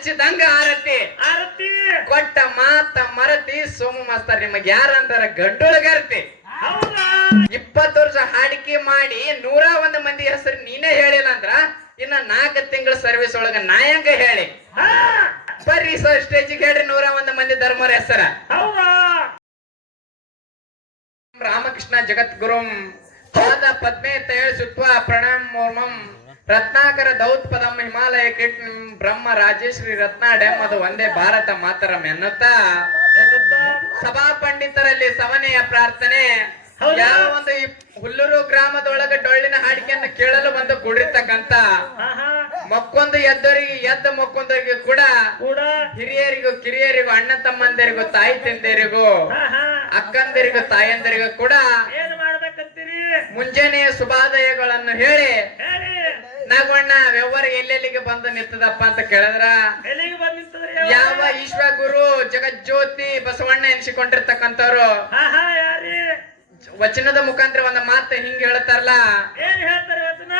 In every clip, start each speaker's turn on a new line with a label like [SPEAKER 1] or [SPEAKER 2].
[SPEAKER 1] ಹಚ್ಚಿದಂಗ ಆರತಿ.
[SPEAKER 2] ಆರತಿ.
[SPEAKER 1] ಕೊಟ್ಟ ಮಾತ ಮರತಿ. ಸೋಮು ಮಾಸ್ತಾರ ನಿಮಗೆ ಯಾರಂತಾರ ಗಂಡೊಳಗರ್ತಿ. ಇಪ್ಪತ್ತು ವರ್ಷ ಹಾಡಿಕೆ ಮಾಡಿ ನೂರ ಒಂದು ಮಂದಿ ಹೆಸರು ನೀನೇ ಹೇಳಿಲ್ಲ ಅಂದ್ರ ಇನ್ನ ನಾಲ್ಕು ತಿಂಗಳ ಸರ್ವಿಸ್ ಒಳಗ ನಾ ಹೆಂಗ ಹೇಳಿ? ಬರ್ರಿ ಸರ್ ಸ್ಟೇಜಿಗೆ ಹೇಳ್ರಿ ನೂರ ಒಂದು ಮಂದಿ ಧರ್ಮರ ಹೆಸರ. ರಾಮಕೃಷ್ಣ ಜಗದ್ಗುರುಂ. ಪಾದ ಪದ್ಮೆ ತಯಾರಿಸುತ್ತ ಸುತ್ವ ಪ್ರಣಾಮ್ ಮೋರ್ಮಂ. ರತ್ನಾಕರ ದೌತ್ ಪದಂ ಹಿಮಾಲಯ ಕಿಟ್ ಬ್ರಹ್ಮ ರಾಜೇಶ್ವರಿ ರತ್ನ ಡ್ಯಾಮ್ ಅದು ಒಂದೇ ಭಾರತ ಮಾತರಂ ಎನ್ನುತ್ತಾ? ಸಭಾ ಪಂಡಿತರಲ್ಲಿ ಸವನೆಯ ಪ್ರಾರ್ಥನೆ? ಯಾವ ಒಂದು ಈ ಹುಲ್ಲೂರು ಗ್ರಾಮದೊಳಗೆ ಡೊಳ್ಳಿನ ಹಾಡಿಕೆಯನ್ನು ಕೇಳಲು ಬಂದು ಕೂಡಿರ್ತಕ್ಕಂತ. ಮಕ್ಕೊಂದು ಎದ್ದವರಿಗೆ ಎದ್ದ ಮಕ್ಕೊಂದವರಿಗೆ ಕೂಡ ಹಿರಿಯರಿಗೂ ಕಿರಿಯರಿಗೂ ಅಣ್ಣ ತಮ್ಮಂದಿರಿಗೂ ತಾಯಿ ತಂದೆಯರಿಗೂ ಅಕ್ಕಂದರಿಗೂ ತಾಯಂದರಿಗೂ ಕೂಡ ಮುಂಜಾನೆಯ ಶುಭಾದಯಗಳನ್ನು ಹೇಳಿ. ನಾಗವಣ್ಣ ವ್ಯವಹಾರ ಎಲ್ಲೆಲ್ಲಿಗೆ ಬಂದು ನಿಂತದಪ್ಪ ಅಂತ ಕೇಳಿದ್ರ? ಯಾವ ಈಶ್ವರ ಗುರು ಜಗಜ್ಯೋತಿ ಬಸವಣ್ಣ ಎನಿಸಿಕೊಂಡಿರ್ತಕ್ಕಂಥವ್ರು? ವಚನದ ಮುಖಾಂತರ ಒಂದ ಮಾತು ಹಿಂಗ್ ಹೇಳ್ತಾರಲ್ಲ?
[SPEAKER 2] ಏನ್ ಹೇಳ್ತಾರೆ ವಚನ?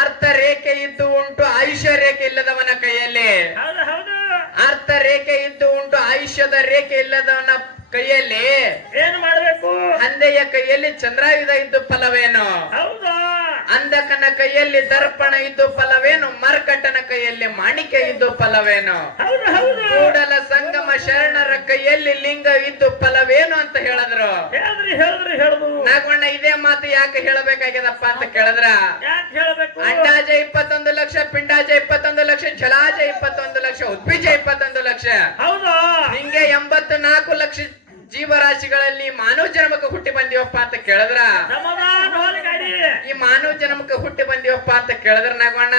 [SPEAKER 1] ಅರ್ಥ ರೇಖೆ ಇದ್ದು ಉಂಟು ಆಯುಷ್ಯ ರೇಖೆ ಇಲ್ಲದವನ ಕೈಯಲ್ಲಿ. ಅರ್ಥ ರೇಖೆ ಇದ್ದು ಉಂಟು ಆಯುಷ್ಯದ ರೇಖೆ ಇಲ್ಲದವನ ಕೈಯಲ್ಲಿ
[SPEAKER 2] ಏನ್ ಮಾಡಬೇಕು?
[SPEAKER 1] ಅಂದೆಯ ಕೈಯಲ್ಲಿ ಚಂದ್ರಾಯುಧ ಇದ್ದು ಫಲವೇನು?
[SPEAKER 2] ಹೌದಾ?
[SPEAKER 1] ಅಂಧಕನ ಕೈಯಲ್ಲಿ ದರ್ಪಣ ಇದ್ದು ಫಲವೇನು? ಮರ್ಕಟನ ಕೈಯಲ್ಲಿ ಮಾಣಿಕೆ ಇದ್ದು ಫಲವೇನು? ಕೂಡಲ ಸಂಗಮ ಶರಣರ ಕೈಯಲ್ಲಿ ಲಿಂಗ ಇದ್ದು ಫಲವೇನು ಅಂತ ಹೇಳಿದ್ರು. ನಾಗಣ್ಣ ಇದೇ ಮಾತು ಯಾಕೆ ಹೇಳಬೇಕಾಗಿದಪ್ಪ ಅಂತ ಕೇಳಿದ್ರ? ಅಂಡಾಜ ಇಪ್ಪತ್ತೊಂದು ಲಕ್ಷ ಪಿಂಡಾಜ ಇಪ್ಪತ್ತೊಂದು ಲಕ್ಷ ಜಲಾಜ ಇಪ್ಪತ್ತೊಂದು ಲಕ್ಷ ಉದ್ಬೀಜ ಇಪ್ಪತ್ತೊಂದು ಲಕ್ಷ.
[SPEAKER 2] ಹೌದು?
[SPEAKER 1] ಹಿಂಗೆ ಎಂಬತ್ತು ನಾಲ್ಕು ಲಕ್ಷ ಜೀವರಾಶಿಗಳಲ್ಲಿ ಮಾನವ ಜನ್ಮಕ್ಕೆ ಹುಟ್ಟಿ ಬಂದಿವಪ್ಪ ಅಂತ ಕೇಳಿದ್ರ? ಈ ಮಾನವ ಜನ್ಮಕ್ಕೆ ಹುಟ್ಟಿ ಬಂದಿವಪ್ಪ ಅಂತ ಕೇಳಿದ್ರ ನಾಗವಣ್ಣ?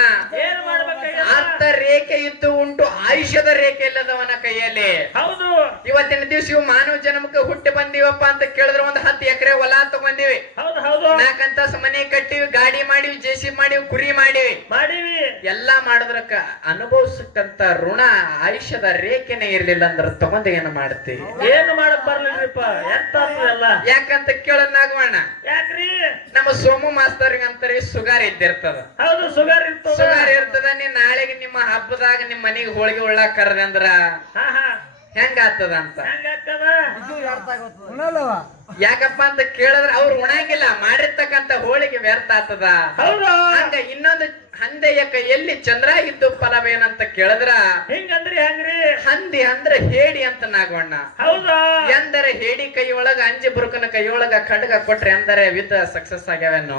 [SPEAKER 1] ಅಂತ ರೇಖೆ ಇದ್ದು ಉಂಟು ಆಯುಷ್ಯದ ರೇಖೆ ಇಲ್ಲದವನ ಕೈಯಲ್ಲಿ.
[SPEAKER 2] ಹೌದು.
[SPEAKER 1] ಇವತ್ತಿನ ದಿವಸ ಇವು ಮಾನವ ಜನ್ಮಕ್ಕೆ ಹುಟ್ಟಿ ಬಂದಿವಪ್ಪ ಅಂತ ಕೇಳಿದ್ರೆ ಒಂದು ಹತ್ತು ಎಕರೆ ಹೊಲ ತಗೊಂಡಿವಿ.
[SPEAKER 2] ಹೌದು. ಹೌದು?
[SPEAKER 1] ನಾಲ್ಕಂತ ಮನೆ ಕಟ್ಟಿವಿ ಗಾಡಿ ಮಾಡಿವಿ ಜೇಸಿ ಮಾಡಿವಿ ಕುರಿ ಮಾಡಿವಿ.
[SPEAKER 2] ಮಾಡಿವಿ.
[SPEAKER 1] ಎಲ್ಲಾ ಮಾಡಿದ್ರಕ್ಕ ಅನುಭವಿಸಕ್ಕಂತ ಋಣ ಆಯುಷ್ಯದ ರೇಖೆನೆ ಇರ್ಲಿಲ್ಲ ಅಂದ್ರೆ ತಗೊಂಡ್ ಏನು ಮಾಡ್ತಿ?
[SPEAKER 2] ಏನು ಮಾಡಕ್ ಬರ್ಲಿಲ್ರಿಪ್ಪ ಎಂತ ಎಲ್ಲ?
[SPEAKER 1] ಯಾಕಂತ ಕೇಳನ್ನಾಗವಣ್ಣ
[SPEAKER 2] ಯಾಕ್ರಿ?
[SPEAKER 1] ನಮ್ಮ ಸೋಮು ಮಾಸ್ತರ್ಗ ಅಂತಾರೆ ಸುಗಾರ್ ಇದ್ದಿರ್ತದ.
[SPEAKER 2] ಹೌದು ಸುಗಾರ್ ಇರ್ತದ.
[SPEAKER 1] ಸುಗಾರ್ ಇರ್ತದ ನೀ ನಾಳೆಗೆ ನಿಮ್ಮ ಹಬ್ಬದಾಗ ನಿಮ್ಮ ಮನೆಗೆ ಹೋಳಿಗೆ ಉಳ್ಳಾಕ ಕರ್ದೆ ಅಂದ್ರ
[SPEAKER 2] ಹಾ ಹಾ.
[SPEAKER 1] ಹೆಂಗ ಆಗ್ತದ ಅಂತ
[SPEAKER 2] ಹೆಂಗಾಗ್ತದ
[SPEAKER 1] ಯಾಕಪ್ಪ ಅಂತ ಕೇಳಿದ್ರೆ ಅವ್ರು ಉಣಂಗಿಲ್ಲ ಮಾಡಿರ್ತಕ್ಕಂತ ಹೋಳಿಗೆ ವ್ಯರ್ಥ ಆತದ
[SPEAKER 2] ಹೌದು.
[SPEAKER 1] ಹಂಗ ಇನ್ನೊಂದು ಹಂದೆಯ ಕೈಯಲ್ಲಿ ಚಂದ್ರ ಇದ್ದು ಫಲವೇನಂತ ಕೇಳಿದ್ರ?
[SPEAKER 2] ಹಿಂಗಂದ್ರಿ ಹೆಂಗ್ರಿ.
[SPEAKER 1] ಹಂದಿ ಅಂದ್ರೆ ಹೇಡಿ ಅಂತ ನಾಗೋಣ
[SPEAKER 2] ಹೌದಾ?
[SPEAKER 1] ಎಂದರೆ ಹೇಡಿ ಕೈಯೊಳಗ ಅಂಜಿ ಬುರುಕನ ಕೈಯೊಳಗ ಖಡ್ಗ ಕೊಟ್ರೆ ಎಂದರೆ ವಿತ್ ಸಕ್ಸಸ್ ಆಗ್ಯಾವೇನು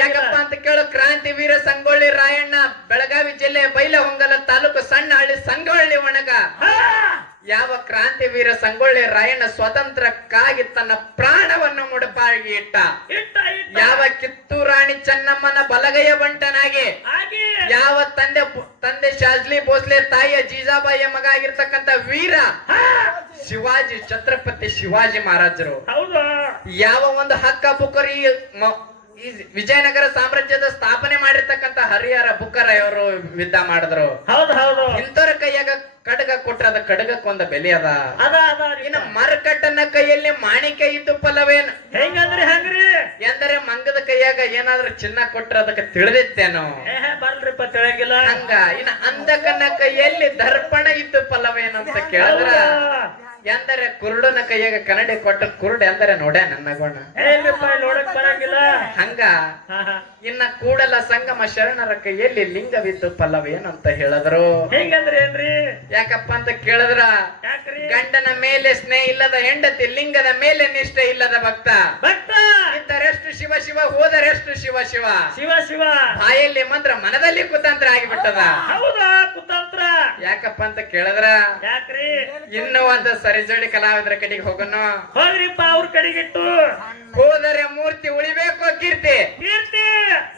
[SPEAKER 1] ಯಾಕಪ್ಪ ಅಂತ ಕೇಳು ಕ್ರಾಂತಿ ವೀರ ಸಂಗೊಳ್ಳಿ ರಾಯಣ್ಣ ಬೆಳಗಾವಿ ಜಿಲ್ಲೆ ಬೈಲಹೊಂಗಲ ತಾಲೂಕು ಯಾವ ಕ್ರಾಂತಿ ವೀರ ಸಂಗೊಳ್ಳಿ ರಾಯಣ್ಣ ಸ್ವತಂತ್ರಕ್ಕಾಗಿ ತನ್ನ ಪ್ರಾಣವನ್ನು ಮುಡುಪಾಗಿ ಇಟ್ಟ. ಯಾವ ಕಿತ್ತೂರಾಣಿ ಚೆನ್ನಮ್ಮನ ಬಲಗೈಯ ಬಂಟನಾಗಿ. ಯಾವ ತಂದೆ ತಂದೆ ಶಾಜ್ಲಿ ಭೋಸ್ಲೆ ತಾಯಿಯ ಜೀಜಾಬಾಯಿಯ ಮಗ ಆಗಿರ್ತಕ್ಕಂತ ವೀರ. ಶಿವಾಜಿ ಛತ್ರಪತಿ ಶಿವಾಜಿ ಮಹಾರಾಜರು. ಯಾವ ಒಂದು ಹಕ್ಕ ಬುಕ್ಕರಿ ಈ ವಿಜಯನಗರ ಸಾಮ್ರಾಜ್ಯದ ಸ್ಥಾಪನೆ ಮಾಡಿರ್ತಕ್ಕಂತ ಹರಿಹರ ಬುಕ್ಕರ ಅವರು ಯುದ್ಧ ಮಾಡಿದ್ರು.
[SPEAKER 2] ಹೌದು ಹೌದು.
[SPEAKER 1] ಇಂಥವ್ರ ಕೈಯಾಗ ಕಡಗ ಕೊಟ್ರ ಅದ ಕಡಗಕ್ಕೊಂದ ಒಂದು ಬೆಲೆ ಅದ.
[SPEAKER 2] ಅದ ಅದ.
[SPEAKER 1] ಇನ್ನು ಮರಕಟ್ಟನ ಕೈಯಲ್ಲಿ ಮಾಣಿಕ ಇದ್ದು ಫಲವೇನು?
[SPEAKER 2] ಹೆಂಗಂದ್ರೆ ಹೆಂಗ್ರಿ?
[SPEAKER 1] ಎಂದರೆ ಮಂಗದ ಕೈಯಾಗ ಏನಾದ್ರೂ ಚಿನ್ನ ಕೊಟ್ರ ಅದಕ್ಕೆ ತಿಳಿದಿತ್ತೇನು?
[SPEAKER 2] ಬಲ್ರಿಪ್ಪ ತಿಳಿಯಂಗಿಲ್ಲ.
[SPEAKER 1] ಹಂಗ ಇನ್ನ ಅಂಧಕನ ಕೈಯಲ್ಲಿ ದರ್ಪಣ ಇದ್ದು ಫಲವೇನು ಅಂತ ಕೇಳಿದ್ರ? ಎಂದರೆ ಕುರುಡನ ಕೈಯಾಗ ಕನ್ನಡಿ ಕೊಟ್ಟ ಕುರುಡ ಎಂದರೆ ನೋಡ್ಯ ನನ್ನ ಗುಣ? ಹಂಗ? ಇನ್ನ ಕೂಡಲ ಸಂಗಮ ಶರಣರ ಕೈಯಲ್ಲಿ ಲಿಂಗವಿದ್ದು ಅಂತ ಹೇಳಿದ್ರು.
[SPEAKER 2] ಹೆಂಗಂದ್ರೆ ಏನ್ರಿ?
[SPEAKER 1] ಯಾಕಪ್ಪ ಅಂತ ಕೇಳಿದ್ರ? ಗಂಡನ ಮೇಲೆ ಸ್ನೇಹ ಇಲ್ಲದ ಹೆಂಡತಿ ಲಿಂಗದ ಮೇಲೆ ನಿಷ್ಠೆ ಇಲ್ಲದ ಭಕ್ತ.
[SPEAKER 2] ಭಕ್ತ?
[SPEAKER 1] ಇದ್ದರೆಷ್ಟು ಶಿವ ಶಿವ ಹೋದರೆಷ್ಟು ಶಿವ ಶಿವ.
[SPEAKER 2] ಶಿವ ಶಿವ.
[SPEAKER 1] ಬಾಯಲ್ಲಿ ಮಂತ್ರ ಮನದಲ್ಲಿ ಕುತಂತ್ರ ಆಗಿಬಿಟ್ಟದ.
[SPEAKER 2] ಹೌದಾ? ಕುತಂತ್ರ?
[SPEAKER 1] ಯಾಕಪ್ಪ ಅಂತ ಕೇಳಿದ್ರ?
[SPEAKER 2] ಯಾಕ್ರಿ?
[SPEAKER 1] ಇನ್ನು ಒಂದ ಸರಿಜೋಡಿ ಕಲಾವಿದರ ಕಡೆಗೆ ಹೋಗೋಣ.
[SPEAKER 2] ಹೋಗ್ರಿಪ್ಪ ಅವ್ರ ಕಡೆಗಿಟ್ಟು.
[SPEAKER 1] ಹೋದರೆ ಮೂರ್ತಿ ಉಳಿಬೇಕು ಕೀರ್ತಿ.
[SPEAKER 2] ಕೀರ್ತಿ.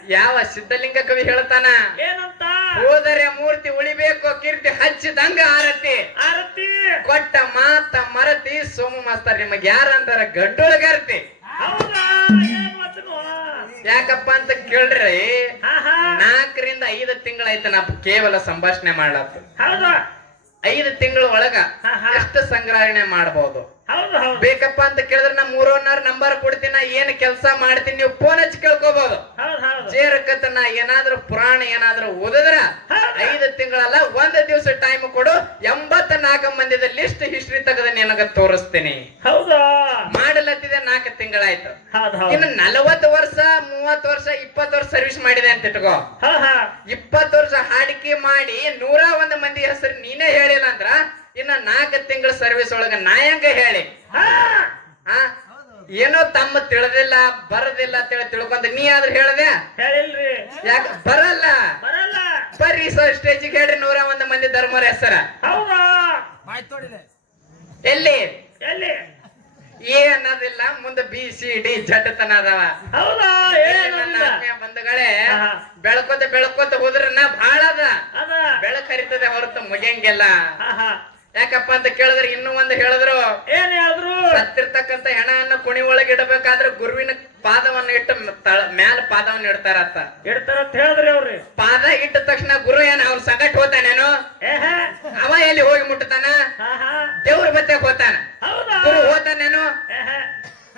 [SPEAKER 1] ಯಾವ ಸಿದ್ಧಲಿಂಗ ಕವಿ ಹೇಳ್ತಾನ?
[SPEAKER 2] ಏನಂತ?
[SPEAKER 1] ಹೋದರೆ ಮೂರ್ತಿ ಉಳಿಬೇಕು ಕೀರ್ತಿ ಹಚ್ಚಿದಂಗ ಆರತಿ.
[SPEAKER 2] ಆರತಿ.
[SPEAKER 1] ಕೊಟ್ಟ ಮಾತ ಮರತಿ ಸೋಮು ಮಾಸ್ತಾರ ನಿಮಗೆ ಯಾರಂತಾರ ಗಂಡೊಳಗರ್ತಿ
[SPEAKER 2] ಹೌದಾ?
[SPEAKER 1] ಯಾಕಪ್ಪ ಅಂತ ಕೇಳ್ರಿ. ಐದು ತಿಂಗಳಾಯ್ತು ನಾ ಕೇವಲ ಸಂಭಾಷಣೆ ಮಾಡ್ಲತ್ತ
[SPEAKER 2] ಹೌದಾ.
[SPEAKER 1] ಐದು ತಿಂಗಳ ಒಳಗ. ಎಷ್ಟು ಸಂಗ್ರಹಣೆ ಮಾಡಬಹುದು
[SPEAKER 2] ಹೌದು ಹೌದು.
[SPEAKER 1] ಬೇಕಪ್ಪ ಅಂತ ಕೇಳಿದ್ರೆ ನಾ ಮೂರವನ್ನರ್ ನಂಬರ್ ಕೊಡ್ತೀನಿ ನಾ ಏನ್ ಕೆಲಸ ಮಾಡ್ತೀನಿ ನೀವು ಫೋನ್ ಹಚ್ಚಿ ಕೇಳ್ಕೋಬಹುದು
[SPEAKER 2] ಹೌದು ಹೌದು.
[SPEAKER 1] ಜೇರಕತ್ತ ನಾ ಏನಾದ್ರೂ ಪುರಾಣ ಏನಾದ್ರೂ ಓದಿದ್ರ. ಐದು ತಿಂಗಳಲ್ಲ ಒಂದ್ ದಿವಸ ಟೈಮ್ ಕೊಡು ಎಂಬತ್ತ ನಾಲ್ಕು ಮಂದಿದ ಲಿಸ್ಟ್ ಹಿಸ್ಟ್ರಿ ತೆಗೆದ ನಿನಗ ತೋರಿಸ್ತೀನಿ.
[SPEAKER 2] ಹೌದಾ
[SPEAKER 1] ನಾಲ್ಕು ತಿಂಗಳಾಯ್ತು
[SPEAKER 2] ಹೌದ್ ಹೌದ್
[SPEAKER 1] ಇನ್ನು ನಲವತ್ತು ವರ್ಷ ಮೂವತ್ತು ವರ್ಷ ಇಪ್ಪತ್ತು ವರ್ಷ ಸರ್ವಿಸ್ ಮಾಡಿದೆ ಅಂತ ಇಟ್ಕೋ.
[SPEAKER 2] ಹಾ ಹಾ.
[SPEAKER 1] ಇಪ್ಪತ್ತು ವರ್ಷ ಹಾಡಿಕೆ ಮಾಡಿ ನೂರ ಒಂದು ಮಂದಿ ಹೆಸರು ನೀನೇ ಹೇಳಿಲ್ಲ ಅಂದ್ರ ಇನ್ನ ನಾಲ್ಕು ತಿಂಗಳ ಸರ್ವಿಸ್ ಒಳಗ ನಾ ಹೆಂಗ ಹೇಳಿ?
[SPEAKER 2] ಹಾ.
[SPEAKER 1] ಆ? ಏನೋ ತಮ್ಮ ತಿಳಿದಿಲ್ಲ ಬರದಿಲ್ಲ ಅಂತೇಳಿ ತಿಳ್ಕೊಂತ ನೀ ಆದ್ರೆ ಹೇಳದೆ?
[SPEAKER 2] ಹೇಳಿಲ್ರಿ.
[SPEAKER 1] ಯಾಕ ಬರಲ್ಲ?
[SPEAKER 2] ಬರಲ್ಲ.
[SPEAKER 1] ಬರ್ರಿ ಸರ್ ಸ್ಟೇಜಿಗೆ ಹೇಳ್ರಿ ನೂರ ಒಂದು ಮಂದಿ ಧರ್ಮರ ಹೆಸರ.
[SPEAKER 2] ಹೌದಾ.
[SPEAKER 1] ಎಲ್ಲಿ?
[SPEAKER 2] ಎಲ್ಲಿ?
[SPEAKER 1] ಎ ಅನ್ನೋದಿಲ್ಲ ಮುಂದೆ ಬಿ ಸಿ ಡಿ ಅದಾವ.
[SPEAKER 2] ಹೌದಾ?
[SPEAKER 1] ಇಲ್ಲಿ ನನ್ನ ಬಂಧುಗಳೇ ಬೆಳಕೋತ ಬೆಳಕೋತ ಹೋದ್ರನ್ನ ಹೋದ್ರ ನಾ ಭಾಳ ಅದ. ಬೆಳಕ್ ಹರಿತದೆ ಹೊರತು ಮುಗಿಯಂಗಿಲ್ಲ. ಯಾಕಪ್ಪ ಅಂತ ಕೇಳಿದ್ರೆ ಇನ್ನೂ ಒಂದು ಹೇಳಿದ್ರು.
[SPEAKER 2] ಏನ್ ಹೇಳಿದ್ರು
[SPEAKER 1] ಸತ್ತಿರ್ತಕ್ಕಂತ ಹೆಣವನ್ನು ಕುಣಿ ಒಳಗೆ ಇಡಬೇಕಾದ್ರೆ ಗುರುವಿನ ಪಾದವನ್ನು ಇಟ್ಟು ತಳ ಮ್ಯಾಲ ಪಾದವನ್ನು ಅಂತ
[SPEAKER 2] ಇಡ್ತಾರ ಅಂತ ಹೇಳಿದ್ರಿ ಅವ್ರಿ.
[SPEAKER 1] ಪಾದ ಇಟ್ಟ ತಕ್ಷಣ ಗುರು ಏನ್ ಅವ್ರ ಸಂಗಟ್ ಹೋತಾನೇನು ಅವ ಎಲ್ಲಿ ಹೋಗಿ ಮುಟ್ಟತಾನ
[SPEAKER 2] ಹಾ ಹಾ
[SPEAKER 1] ದೇವ್ರ ಮತ್ತೆ ಹೋತಾನ
[SPEAKER 2] ಹೌದಾ
[SPEAKER 1] ಗುರು ಹೋತಾನೇನು
[SPEAKER 2] ಏಹ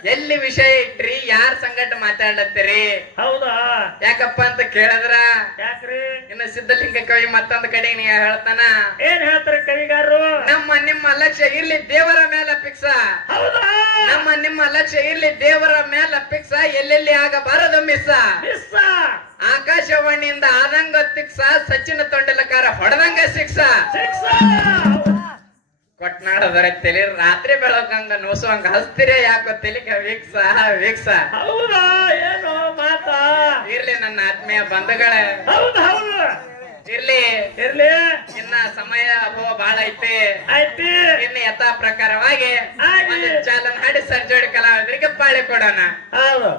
[SPEAKER 1] ಎಲ್ಲಿ ವಿಷಯ ಇಟ್ರಿ? ಯಾರ ಸಂಗಟ ಮಾತಾಡತ್ತೀರಿ?
[SPEAKER 2] ಹೌದಾ?
[SPEAKER 1] ಯಾಕಪ್ಪ ಅಂತ ಕೇಳಿದ್ರ?
[SPEAKER 2] ಯಾಕ್ರಿ?
[SPEAKER 1] ಇನ್ನ ಸಿದ್ಧಲಿಂಗ ಕವಿ ಮತ್ತೊಂದ್ ಕಡೆ ನೀ ಹೇಳ್ತಾನ?
[SPEAKER 2] ಏನ್ ಹೇಳ್ತಾರ ಕವಿಗಾರರು?
[SPEAKER 1] ನಮ್ಮ ನಿಮ್ಮ ಲಕ್ಷ್ಯ ಇರ್ಲಿ ದೇವರ ಮೇಲೆ ಪಿಕ್ಸ
[SPEAKER 2] ಹೌದಾ?
[SPEAKER 1] ನಮ್ಮ ನಿಮ್ಮ ಲಕ್ಷ್ಯ ಇರ್ಲಿ ದೇವರ ಮೇಲೆ ಪಿಕ್ಸ ಎಲ್ಲೆಲ್ಲಿ ಆಗಬಾರದು ಮಿಸ್ಸ.
[SPEAKER 2] ಮಿಸ್ಸ?
[SPEAKER 1] ಆಕಾಶವಾಣಿಯಿಂದ ಆದಂಗ ತಿಕ್ಸ. ಸಚಿನ ತೊಂಡಲಕಾರ ಹೊಡೆದಂಗ ಶಿಕ್ಷ
[SPEAKER 2] ಸಿಕ್ಸ?
[SPEAKER 1] ಕೊಟ್ನಾಡದರ ತಲೆ ರಾತ್ರಿ ಬೆಳಕಂಗ ನೋಸುವಂಗ ಹಸ್ತಿರೇ ಯಾಕೋ ತಲಿಕ ವೀಕ್ಷ ವೀಕ್ಷ
[SPEAKER 2] ಹೌದಾ? ಏನು ಮಾತಾ?
[SPEAKER 1] ಇರ್ಲಿ ನನ್ನ ಆತ್ಮೀಯ ಬಂಧುಗಳೇ.
[SPEAKER 2] ಹೌದು ಹೌದು.
[SPEAKER 1] ಇರ್ಲಿ.
[SPEAKER 2] ಇರ್ಲಿ.
[SPEAKER 1] ಇನ್ನ ಸಮಯ ಅಭಾವ ಬಾಳ ಐತಿ.
[SPEAKER 2] ಐತಿ
[SPEAKER 1] ಇನ್ನ ಯಥಾ ಪ್ರಕಾರವಾಗಿ ಚಾಲನ್ ಹಾಡಿ ಸರ್ಜೋಡಿ ಕಲಾವಿದರಿಗೆ ಪಾಳಿ ಕೊಡೋಣ.
[SPEAKER 2] ಹೌದು.